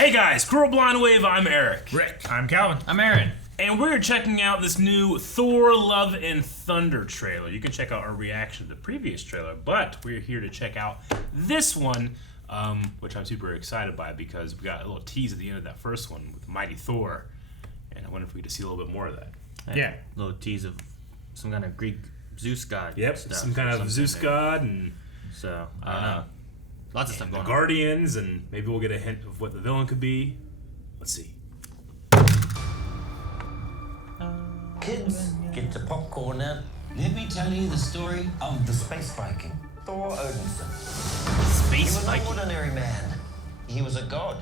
Hey guys, Cruel Blind Wave, I'm Eric. Rick. I'm Calvin. I'm Aaron. And we're checking out this new Thor Love and Thunder trailer. You can check out our reaction to the previous trailer, but we're here to check out this one, which I'm super excited by because we got a little tease at the end of that first one with Mighty Thor. And I wonder if we get to see a little bit more of that. Yeah. A little tease of some kind of Greek Zeus god. Yep, some kind of Zeus god, and so I don't know. Lots of stuff going on. Guardians, and maybe we'll get a hint of what the villain could be. Let's see. Kids, get your popcorn now. Let me tell you the story of the space Viking, Thor Odinson. Space He was Viking. an ordinary man. He was a god.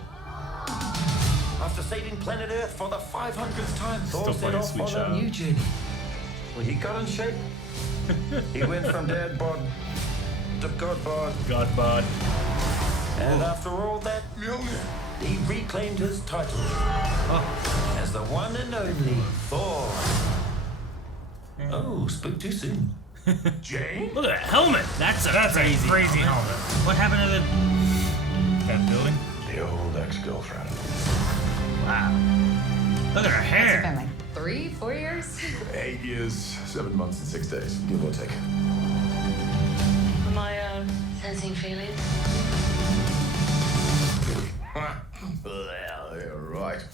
After saving planet Earth for the 500th time, Thor set off Sweet on Child. a new journey. Well, he got in shape. He went from dad bod to god bod. God bod. And after all that, he reclaimed his title as the one and only Thor. Oh, spoke too soon. Jane? Look at that helmet. That's a Crazy, crazy helmet. What happened to the? That building? The old ex-girlfriend. Wow. Look at her It's hair. been like 3-4 years. 8 years, 7 months, and 6 days, give or take. Am I sensing feelings? Well, you're right.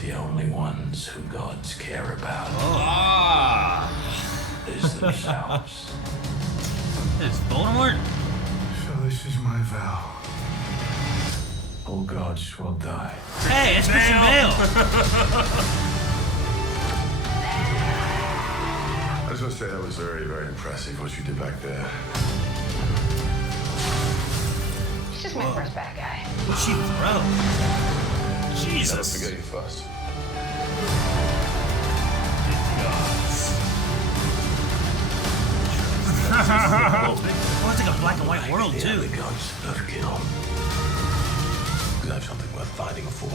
The only ones who gods care about is themselves. It's Voldemort. So this is my vow. All gods will die. Hey, it's Christian Bale. I just want to say that was very, very impressive what you did back there. He's just my first bad guy. What'd she throw? Never Jesus. forget you first. Oh, it's like a black and white world The too. only gods of kill. You have something worth fighting for.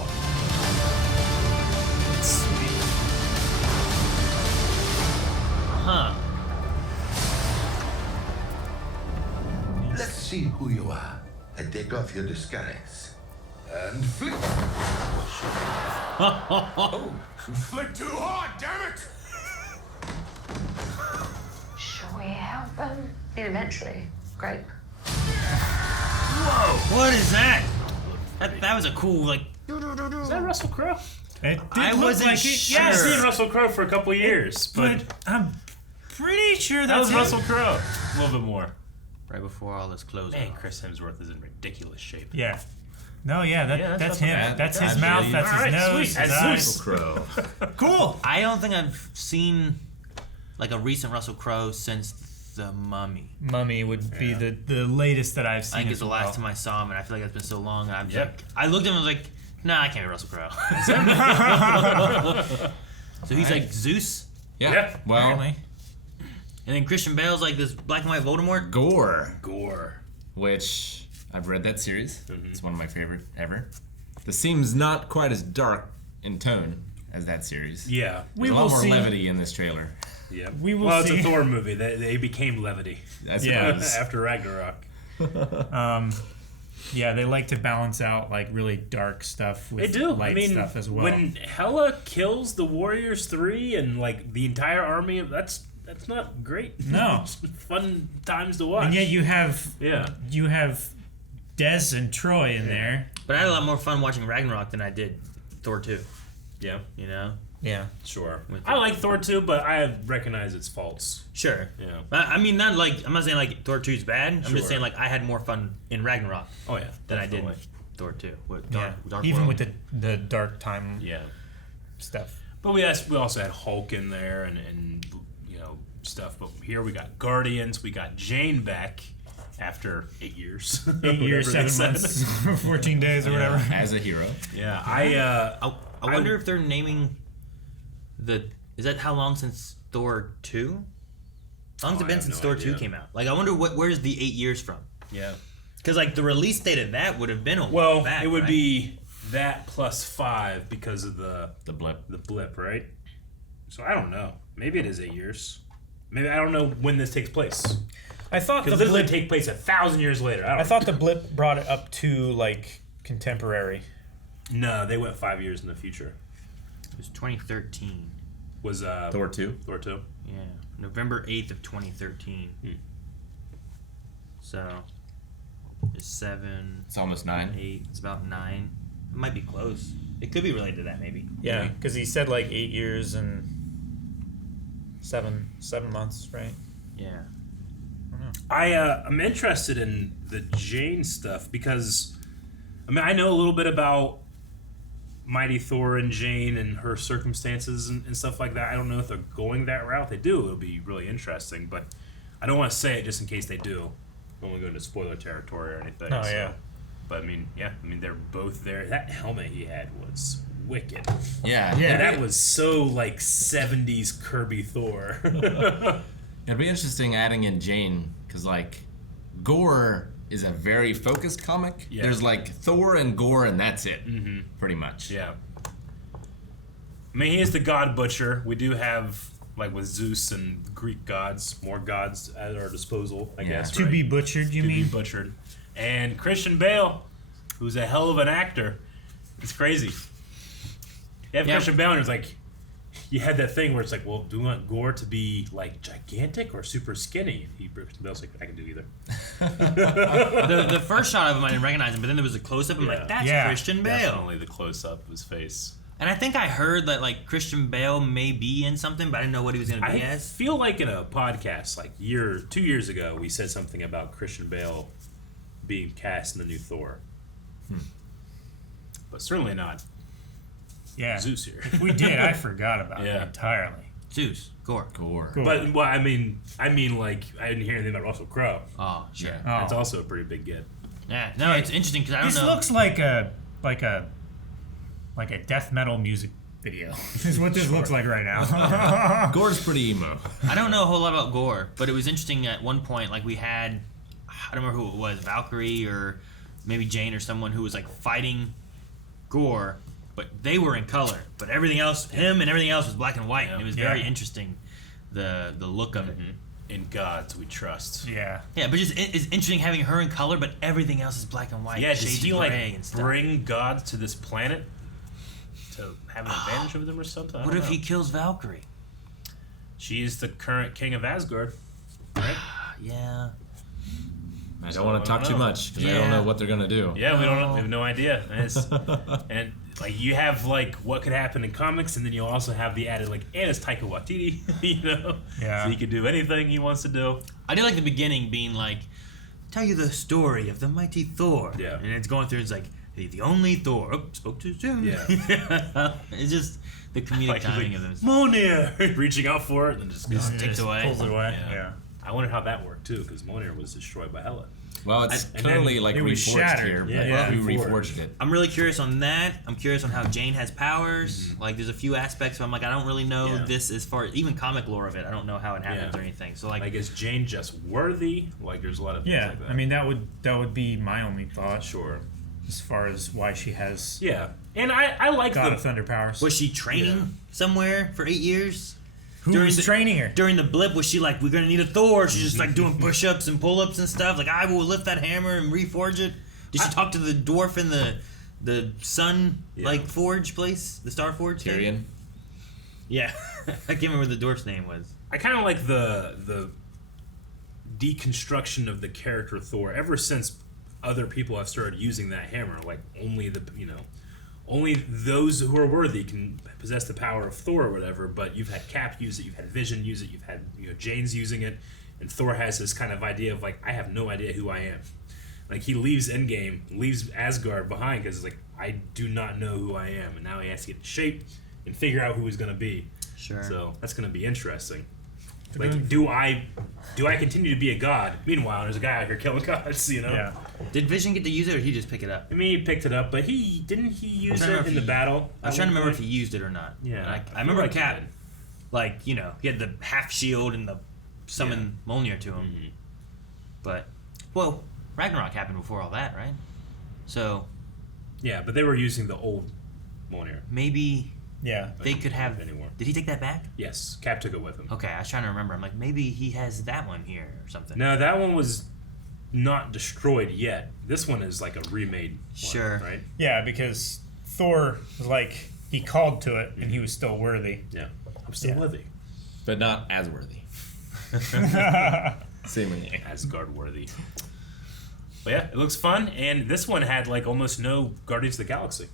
Huh. Let's see who you are and take off your disguise. And flick. Flick too hard, damn it! Should we help him? Eventually. Great. Whoa. What is that? That was a cool like. Is that Russell Crowe? It did I look wasn't like it. sure. I've Yes, seen Russell Crowe for a couple years, but I'm pretty sure that was him. Russell Crowe. A little bit more. Right before all this closed. Man, Chris Hemsworth is in ridiculous shape. Yeah. No, yeah, Yeah, that's Russell him. Crowe. That's That's his mouth. really- That's his Alright, nose. sweet. His That's eyes. Zeus. Crow. Cool. I don't think I've seen like a recent Russell Crowe since The Mummy. Mummy would be the latest that I've I seen. think it's as the well. last time I saw him, and I feel like it's been so long. And I'm just Yep. like, I looked at him and was like, nah, I can't be Russell Crowe. So he's like Zeus, Yeah. Well, Apparently. and then Christian Bale's like this black and white Voldemort. Gore, Gore. which I've read that series. Mm-hmm. It's one of my favorite ever. This seems not quite as dark in tone as that series. Yeah. There's a lot more levity in this trailer. Yeah. We will well, see. it's a Thor movie. They became levity I Yeah. suppose. after Ragnarok. Yeah, they like to balance out like really dark stuff with They do. light I mean, stuff as well. when Hela kills the Warriors 3 and like the entire army, that's not great. No. It's fun times to watch. And yet you have Yeah. Des and Troy in there. But I had a lot more fun watching Ragnarok than I did Thor 2. Yeah. You know? Yeah. Sure. With I like Thor 2, but I recognize its faults. Sure. Yeah. I mean, not like I'm not saying like Thor 2 is bad. I'm Sure. just saying like I had more fun in Ragnarok Oh yeah. than I definitely. did Thor 2. With Yeah. Dark Even World. with the dark time Yeah. stuff. But we also had Hulk in there and you know stuff. But here we got Guardians. We got Jane back after 8 years. 8 years, Whatever they 7 said. months, 14 days or whatever. As a hero. Yeah. I wonder if they're naming the. Is that how long since Thor 2? How long's Oh, it I been have since no Thor idea. 2 came out? Like, I wonder where's the 8 years from? Yeah. Because like the release date of that would have been a while Well, back, it would right? be that plus 5 because of the blip. blip, right? So I don't know. Maybe it is 8 years. Maybe I don't know when this takes place. I thought the Because this would blip. take place 1,000 years later. I thought the blip brought it up to like contemporary. No, they went 5 years in the future. It was 2013. Was Thor 2? Thor 2? Yeah, November 8th of 2013. So it's 7. It's almost 9. 8. It's about 9. It might be close. It could be related to that, maybe. Yeah, because he said like 8 years and 7 months, right? Yeah. I'm interested in the Jane stuff because, I mean, I know a little bit about Mighty Thor and Jane and her circumstances and stuff like that. I don't know if they're going that route. If they do, it'll be really interesting, but I don't want to say it just in case they do. I don't want to go into spoiler territory or anything. Oh, yeah. But, I mean, they're both there. That helmet he had was wicked. Yeah. And that was so, like, 70s Kirby Thor. It'd be interesting adding in Jane, because, like, Gore is a very focused comic. Yeah. There's, like, Thor and Gore, and that's it, pretty much. Yeah. I mean, he is the God Butcher. We do have, like, with Zeus and Greek gods, more gods at our disposal, I guess. To right? be butchered, you To mean? be butchered. And Christian Bale, who's a hell of an actor. It's crazy. You have Christian Bale, and it's like, you had that thing where it's like, well, do we want Gore to be, like, gigantic or super skinny? And Christian Bale's like, I can do either. The first shot of him, I didn't recognize him, but then there was a close-up, and I'm like, that's Christian Bale. Definitely the close-up of his face. And I think I heard that, like, Christian Bale may be in something, but I didn't know what he was going to be I as. feel like in a podcast, like 2 years ago, we said something about Christian Bale being cast in the new Thor. But certainly not Zeus here. If we did, I forgot about it entirely. Zeus. Gore. But, well, I mean, like, I didn't hear anything about Russell Crowe. Oh, sure. Oh. That's also a pretty big get. Yeah, no, it's interesting because I don't This know. looks like a death metal music video. Is what this looks like right now. Gore's pretty emo. I don't know a whole lot about Gore, but it was interesting at one point, like, we had, I don't remember who it was, Valkyrie or maybe Jane or someone who was, like, fighting Gore, but they were in color. But everything else, him and everything else was black and white. And it was very interesting, the look of it. In gods we trust. Yeah. Yeah, but just it's interesting having her in color, but everything else is black and white. Yeah, does shades he, of like, gray and stuff. bring gods to this planet to have an advantage over them or something? I What don't if know. he kills Valkyrie? She is the current king of Asgard, right? Yeah. I don't want to talk too much, because I Yeah. don't know what they're going to do. Yeah, we don't know. We have no idea. And like, you have, like, what could happen in comics, and then you also have the added, like, and it's Taika Waititi, you know? Yeah. So he can do anything he wants to do. I did like the beginning being like, tell you the story of the mighty Thor. Yeah. And it's going through, it's like, the only Thor. Oh, spoke too soon. Yeah. It's just the comedic Like, he's timing like, of them. Mjolnir! Reaching out for it, and then just goes. Takes away. Pulls it away. Yeah. Yeah. I wonder how that worked, too, because Mjolnir was destroyed by Hela. Well, it's And totally, then like, it was reforged shattered. here. But Yeah, who reforged. reforged it? I'm really curious on that. I'm curious on how Jane has powers. Like, there's a few aspects where I'm like, I don't really know Yeah. this as far as even comic lore of it. I don't know how it happens Yeah. or anything. So, like, Like, is Jane just worthy? Like, there's a lot of things Yeah. like that. I mean, that would be my only thought Sure. as far as why she has Yeah. And I like God the... of Thunder powers. was she training somewhere for 8 years? Who during was the- training her? During the blip, was she like, we're gonna need a Thor? She's just like doing push-ups and pull-ups and stuff. Like, I will lift that hammer and reforge it. Did she talk to the dwarf in the sun like forge place, the Star Forge? thing? Tyrion? Yeah, I can't remember what the dwarf's name was. I kind of like the deconstruction of the character Thor ever since other people have started using that hammer. Like, only those who are worthy can possess the power of Thor or whatever. But you've had Cap use it, you've had Vision use it, you've had Jane's using it, and Thor has this kind of idea of like, I have no idea who I am. Like, he leaves Endgame, leaves Asgard behind because it's like, I do not know who I am, and now he has to get in shape and figure out who he's gonna be. Sure. So that's gonna be interesting. Like, do I continue to be a god? Meanwhile, there's a guy out here killing gods, you know? Yeah. Did Vision get to use it, or did he just pick it up? I mean, he picked it up, but he use trying to it remember in if the battle. I was trying to remember if he used it or not. Yeah, And I I remember feel like he Cap, did. like, he had the half shield and the summon Mjolnir to him. Mm-hmm. But, well, Ragnarok happened before all that, right? So Yeah, but they were using the old Mjolnir. maybe Yeah. they could have. Anymore. Did he take that back? Yes, Cap took it with him. Okay, I was trying to remember. I'm like, maybe he has that one here or something. No, that one was not destroyed yet. This one is like a remade one, Sure. right? Yeah, because Thor was like, he called to it and he was still worthy. Yeah. I'm still worthy. But not as worthy. Seemingly. Asgard worthy. But yeah, it looks fun, and this one had like almost no Guardians of the Galaxy.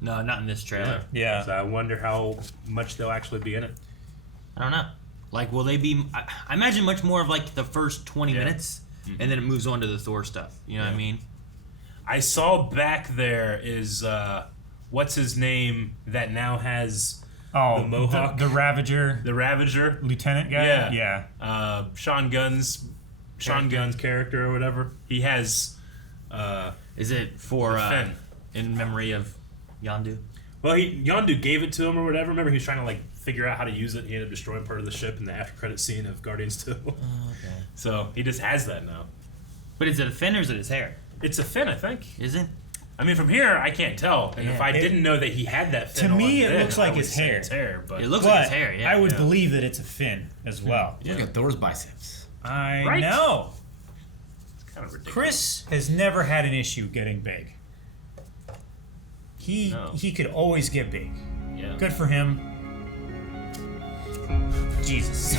No, not in this trailer. Yeah. So I wonder how much they'll actually be in it. I don't know. Like, will they be? I imagine much more of like the first 20 minutes, and then it moves on to the Thor stuff. You know what I mean? I saw back there is what's his name that now has the Mohawk, the Ravager, the Ravager Lieutenant guy. Yeah. Sean Gunn's character or whatever. He has. Is it for Finn. in memory of Yondu? Well, Yondu gave it to him or whatever. Remember, he was trying to like figure out how to use it. He ended up destroying part of the ship in the after credit scene of Guardians 2. Okay. So he just has that now. But is it a fin or is it his hair? It's a fin, I think. Is it? I mean, from here I can't tell. And if I didn't know that he had that fin, To me, on it then, looks like I would his say hair. It's hair, but It looks But like his hair. Yeah. I would Yeah. believe that it's a fin as well. Look at Thor's biceps. I Right. know. it's kind of ridiculous. Chris has never had an issue getting big. He could always get big. Yeah. Good for him. Jesus.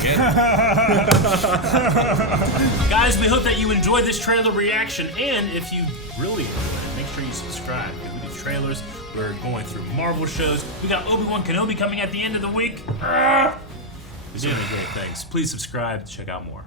Guys, we hope that you enjoyed this trailer reaction, and if you really enjoyed it, make sure you subscribe. We do trailers. We're going through Marvel shows. We got Obi-Wan Kenobi coming at the end of the week. There's so many great things. Please subscribe to check out more.